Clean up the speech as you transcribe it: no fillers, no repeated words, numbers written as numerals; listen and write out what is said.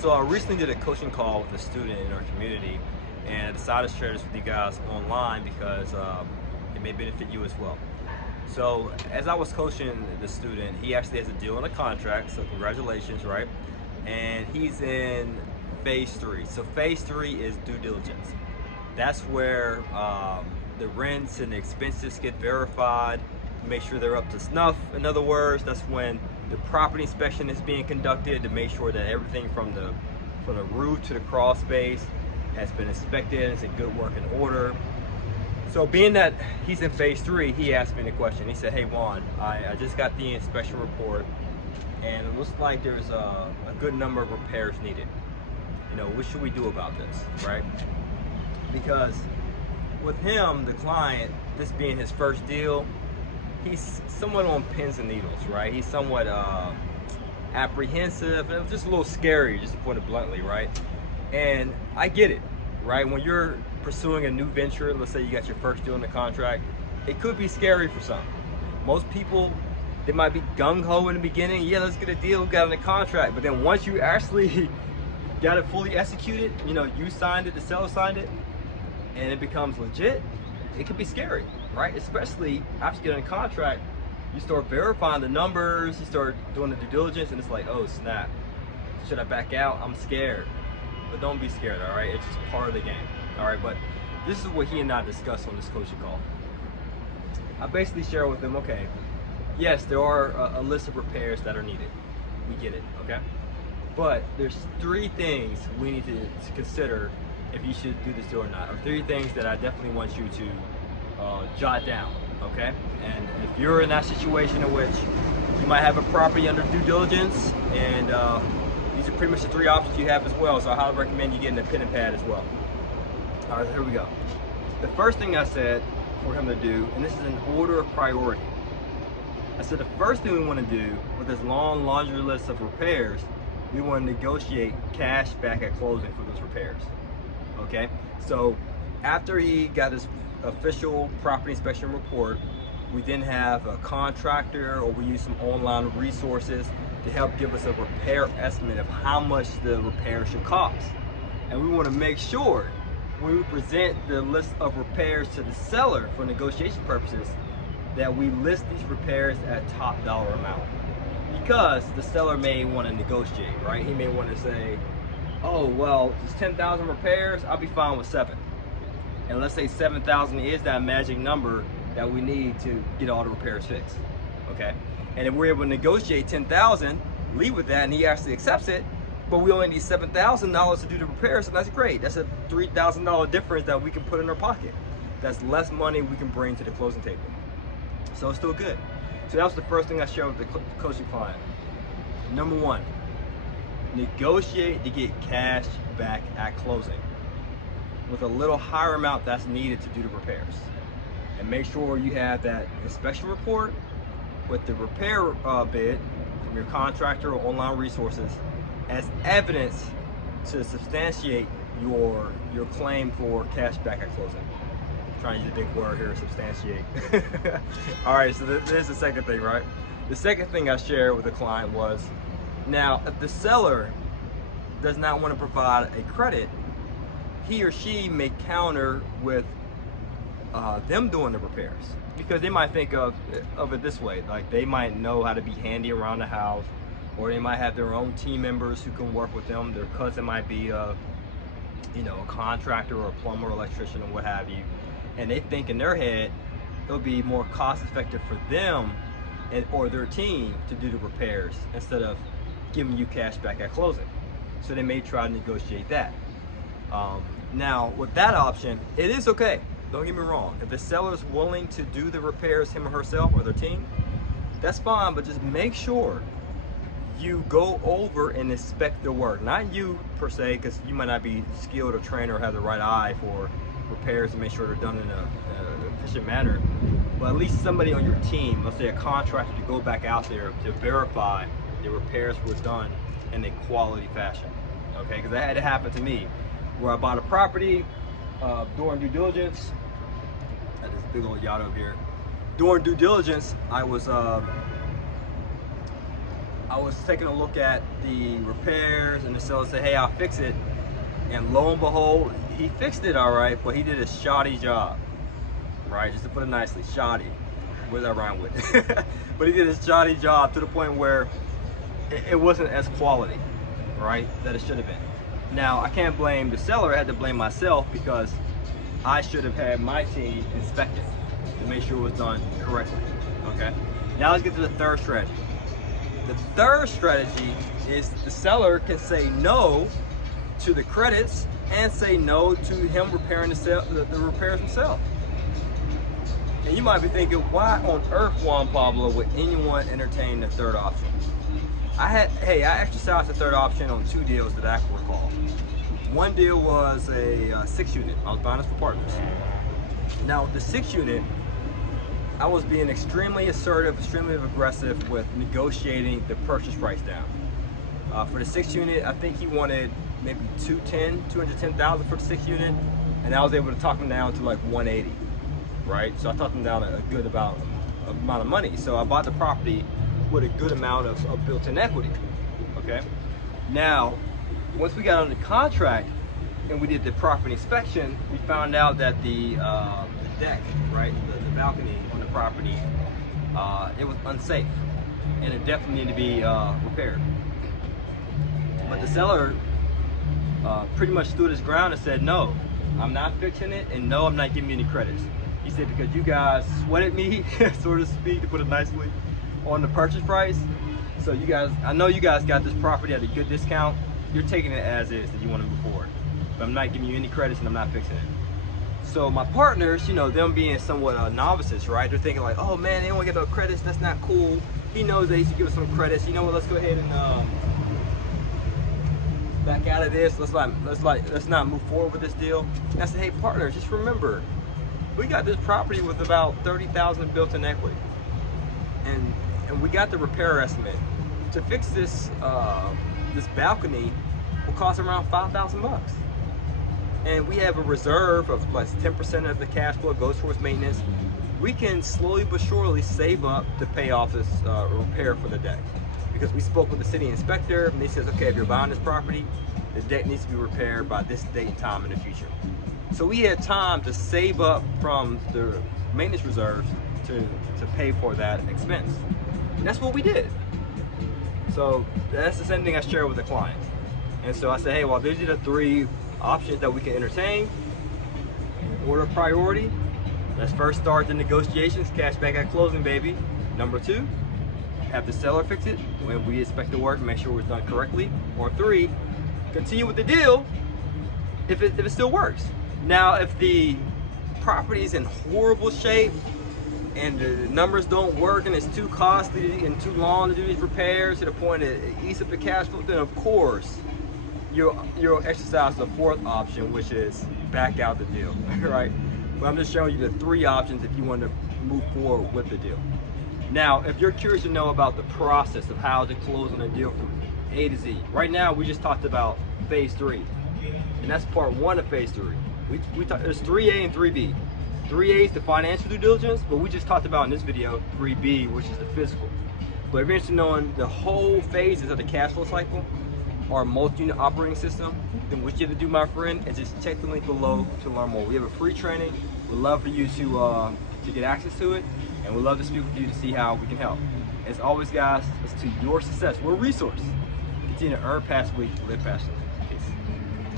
So I recently did a coaching call with a student in our community, and I decided to share this with you guys online because it may benefit you as well. So as I was coaching the student, he actually has a deal on a contract, so congratulations, right? And he's in phase 3. So phase 3 is due diligence. That's where the rents and the expenses get verified, make sure they're up to snuff. In other words, that's when the property inspection is being conducted to make sure that everything from the roof to the crawl space has been inspected and it's in good working order. So being that he's in phase 3, he asked me the question. He said, "Hey Juan, I just got the inspection report and it looks like there's a good number of repairs needed. You know, what should we do about this, right?" Because with him, the client, this being his first deal, he's somewhat on pins and needles, right? He's somewhat apprehensive, and it was just a little scary, just to put it bluntly, right? And I get it, right? When you're pursuing a new venture, let's say you got your first deal in the contract, it could be scary for some. Most people, they might be gung-ho in the beginning, yeah, let's get a deal, got in the contract, but then once you actually got it fully executed, you know, you signed it, the seller signed it, and it becomes legit, it can be scary, right? Especially after you get in a contract, you start verifying the numbers, you start doing the due diligence, and it's like, oh snap, should I back out? I'm scared. But don't be scared, all right? It's just part of the game, all right? But this is what he and I discussed on this coaching call. I basically share with him, okay, yes, there are a list of repairs that are needed. We get it, okay? But there's 3 things we need to consider if you should do this deal or not, or 3 things that I definitely want you to jot down, okay? And if you're in that situation in which you might have a property under due diligence, and these are pretty much the 3 options you have as well, so I highly recommend you getting a pen and pad as well. All right, here we go. The first thing I said for him to do, and this is in order of priority, I said the first thing we want to do with this long laundry list of repairs, we want to negotiate cash back at closing for those repairs. Okay, so after he got his official property inspection report, we then have a contractor, or we use some online resources to help give us a repair estimate of how much the repair should cost. And we want to make sure when we present the list of repairs to the seller for negotiation purposes that we list these repairs at top dollar amount, because the seller may want to negotiate, right? He may want to say, oh, well, it's 10,000 repairs, I'll be fine with 7. And let's say 7,000 is that magic number that we need to get all the repairs fixed, okay? And if we're able to negotiate 10,000, leave with that, and he actually accepts it, but we only need $7,000 to do the repairs, and that's great. That's a $3,000 difference that we can put in our pocket. That's less money we can bring to the closing table. So it's still good. So that was the first thing I shared with the coaching client. Number 1, negotiate to get cash back at closing with a little higher amount that's needed to do the repairs. And make sure you have that inspection report with the repair bid from your contractor or online resources as evidence to substantiate your claim for cash back at closing. I'm trying to use a big word here, substantiate. All right, so there's the second thing, right? The second thing I shared with the client was, now, if the seller does not want to provide a credit, he or she may counter with them doing the repairs, because they might think of it this way, like they might know how to be handy around the house, or they might have their own team members who can work with them. Their cousin might be a contractor or a plumber or electrician or what have you, and they think in their head it'll be more cost effective for them or their team to do the repairs instead of giving you cash back at closing. So they may try to negotiate that. Now with that option, it is okay, don't get me wrong. If the seller's willing to do the repairs him or herself or their team, that's fine, but just make sure you go over and inspect the work. Not you per se, because you might not be skilled or trained or have the right eye for repairs to make sure they're done in an efficient manner, but at least somebody on your team, let's say a contractor, to go back out there to verify the repairs was done in a quality fashion. Okay, because that had to happen to me, where I bought a property during due diligence. I had this big old yacht over here. During due diligence, I was I was taking a look at the repairs, and the seller said, hey, I'll fix it. And lo and behold, he fixed it all right, but he did a shoddy job, right? Just to put it nicely, shoddy. What does that rhyme with? But he did a shoddy job to the point where it wasn't as quality, right, that it should have been. Now, I can't blame the seller, I had to blame myself, because I should have had my team inspect it to make sure it was done correctly, okay? Now let's get to the third strategy. The third strategy is the seller can say no to the credits and say no to him repairing the repairs himself. And you might be thinking, why on earth, Juan Pablo, would anyone entertain the third option? I exercised the third option on 2 deals that I can recall. One deal was a 6-unit. I was buying this for partners. Now, the 6-unit, I was being extremely assertive, extremely aggressive with negotiating the purchase price down. For the 6-unit, I think he wanted maybe $210,000 for the 6-unit, and I was able to talk him down to like 180, right? So I talked him down a good amount of money. So I bought the property with a good amount of built-in equity, okay? Now, once we got under contract and we did the property inspection, we found out that the deck, right, the balcony on the property, it was unsafe, and it definitely needed to be repaired. But the seller pretty much stood his ground and said, no, I'm not fixing it, and no, I'm not giving you any credits. He said, because you guys sweated me, so to speak, to put it nicely, on the purchase price. So you guys, I know you guys got this property at a good discount. You're taking it as is that you want to move forward. But I'm not giving you any credits, and I'm not fixing it. So my partners, you know, them being somewhat novices, right? They're thinking like, oh man, they don't get no credits. That's not cool. He knows that he should give us some credits. You know what? Let's go ahead and back out of this. Let's not move forward with this deal. And I said, hey partners, just remember, we got this property with about 30,000 built-in equity, and we got the repair estimate to fix this this balcony will cost around $5,000 bucks. And we have a reserve of like 10% of the cash flow goes towards maintenance. We can slowly but surely save up to pay off this repair for the deck. Because we spoke with the city inspector, and they says, okay, if you're buying this property, the deck needs to be repaired by this date and time in the future. So we had time to save up from the maintenance reserves to pay for that expense. And that's what we did. So that's the same thing I shared with the client. And so I said, hey, well, these are the 3 options that we can entertain. Order of priority. Let's first start the negotiations, cash back at closing, baby. Number 2, have the seller fix it when we inspect the work and make sure it's done correctly. Or 3, continue with the deal if it still works. Now, if the property is in horrible shape and the numbers don't work and it's too costly and too long to do these repairs to the point that it eats up the cash flow, then of course you'll exercise the 4th option, which is back out the deal, right? But I'm just showing you the 3 options if you want to move forward with the deal. Now, if you're curious to know about the process of how to close on a deal from A to Z, right now we just talked about phase 3, and that's part 1 of phase 3. There's 3A and 3B. 3A is the financial due diligence, but we just talked about in this video 3B, which is the physical. But if you're interested in knowing the whole phases of the cash flow cycle or multi-unit operating system, then what you have to do, my friend, is just check the link below to learn more. We have a free training. We'd love for you to get access to it, and we'd love to speak with you to see how we can help. As always, guys, it's to your success. We're a resource. Continue to earn passively, live passionately.